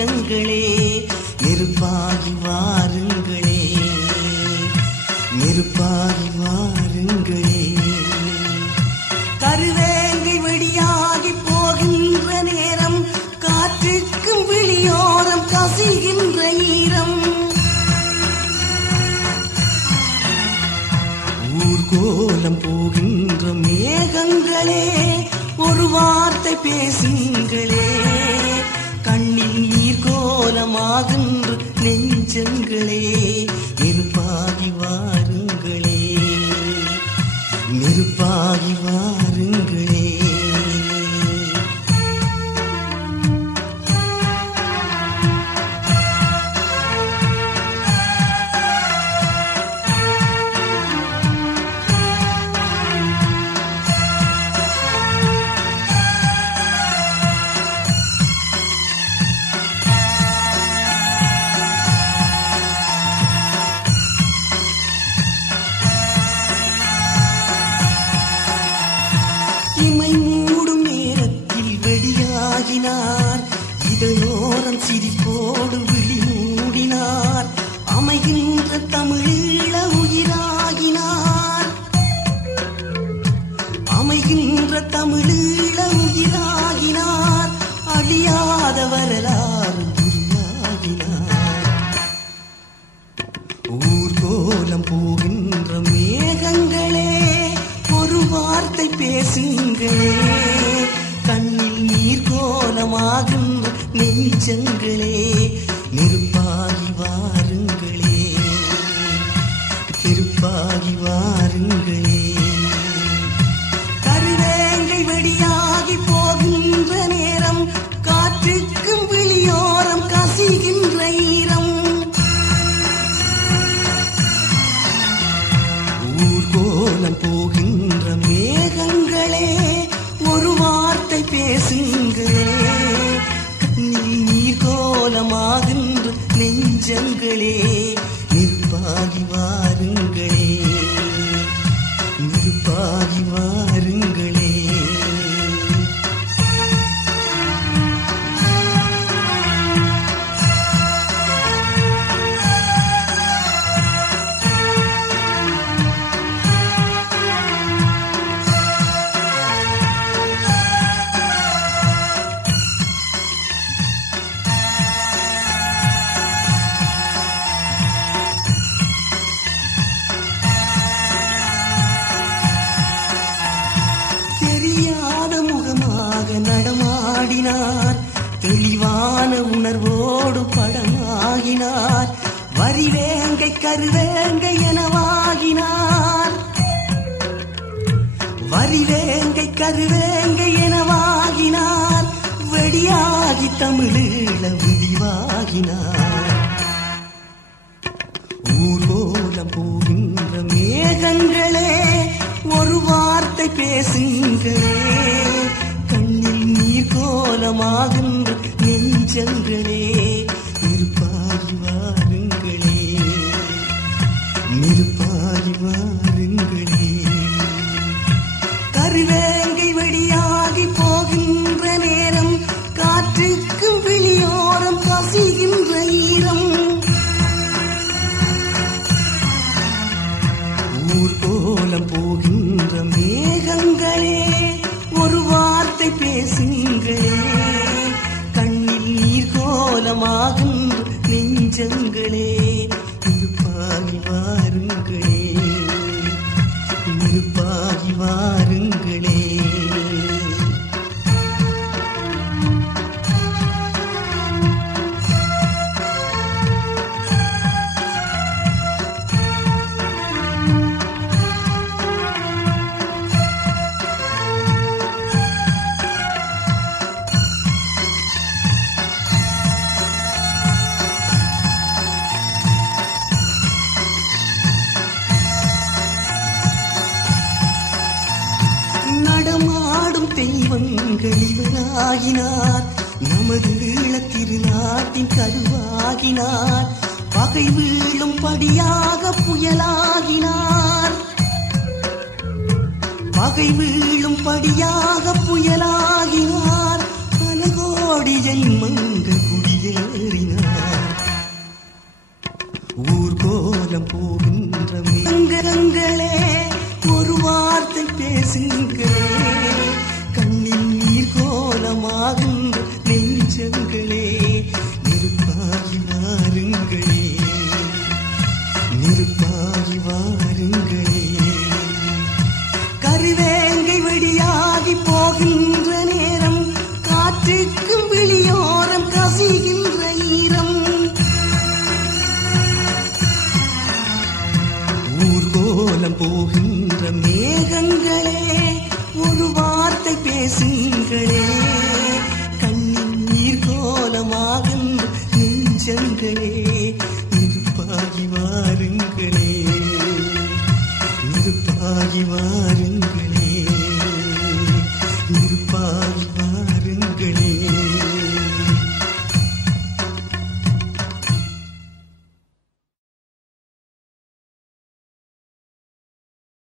நெஞ்சங்களே நெருப்பாகி வாருங்களே, நெருப்பாகி வாருங்களே. கருவேங்கை வெடியாகி போகின்ற நேரம், காற்றுக்கும் விழியோரம் கசிகின்ற ஈரம். ஊர்கோலம் போகின்ற மேகங்களே ஒரு வார்த்தை பேசுங்களே, கண்ணில் நீர் கோலமாகின்ற நெஞ்சங்களே நெருப்பாகி வாருங்களே, நெருப்பாகி வாருங்களே. இமை மூடும் நேரத்தில் வெடியாகினார், இதழோரம் சிரிப்போடு விழி மூடினார். அமைகின்ற தமிழீழ உயிராகினார், அமைகின்ற தமிழீழ உயிராகினார். அழியாத வரலாறு உருவாகினார். ஊர்கோலம் போகின்ற மேகங்களே ஒரு வார்த்தை பேசுங்களே, கண்ணில் நீர் கோலமாகின்ற நெஞ்சங்களே நெருப்பாகி வாருங்களே, நெருப்பாகி வாருங்களே. கருவேங்கை வெடியாகி போகின்ற நேரம், காற்றுக்கும் விழியோரம் கசிகின்ற ஈரம். ஊர்கோலம் போகின்ற மேகங்களே ஒரு வார்த்தை பேசுங்களே, கண்ணில் நீர் கோலமாகின்ற நெஞ்சங்களே நெருப்பாகி வாருங்களே, நெருப்பாகி வாருங்களே. தெரியாத முகமாக நடமாடினார், தெளிவான உணர்வோடு படமாகினார். வரிவேங்கை கருவேங்கை எனவாகினார், வரிவேங்கை கருவேங்கை எனவாகினார். வெடியாகி தமிழீழ விடிவாகினார். ஊர்கோலம் போகின்ற மேகங்களே ஒரு வார்த்தை பேசுங்களே, கண்ணில் நீர் கோலமாகின்ற நெஞ்சங்களே நெருப்பாகி வாருங்களே, நெருப்பாகி வாருங்களே. கருவேங்கை வெடியாகி போகின்ற நேரம், காற்றுக்கும் விழியோரம் கசிகின்ற ஈரம். ஊர்கோலம் போகின்ற மேகங்களே ஒரு வார்த்தை பேசுங்களே, கண்ணில் நீர் கோலமாகின்ற நெஞ்சங்களே நெருப்பாகி வாருங்களே, நெருப்பாகி வாருங்களே. தெய்வங்கள் இவராகினார், நமது ஈழத்திருநாட்டின் கருவாகினார். பகை வீழும் படியாக புயலாகினார், பகை வீழும் படியாக புயலாகினார். பல கோடி ஜென்மங்கள் குடியே ஏறினார். ஊர்கோலம் போகின்ற மேகங்களே ஒரு வார்த்தை பேசுங்களே, கண்ணில் நீர் கோலமாகின்ற நெஞ்சங்களே நெருப்பாகி வாருங்களே, நெருப்பாகி வாருங்களே. கருவேங்கை வெடியாகி போகின்ற நேரம், காற்றுக்கு விழியோரம் கசிகின்ற ஈரம். ஊர்கோலம் போகின்ற மேகங்களே ஒரு வார்த்தை பேசுங்களே, கண்ணின் நீர் கோலமாகின்ற நெஞ்சங்களே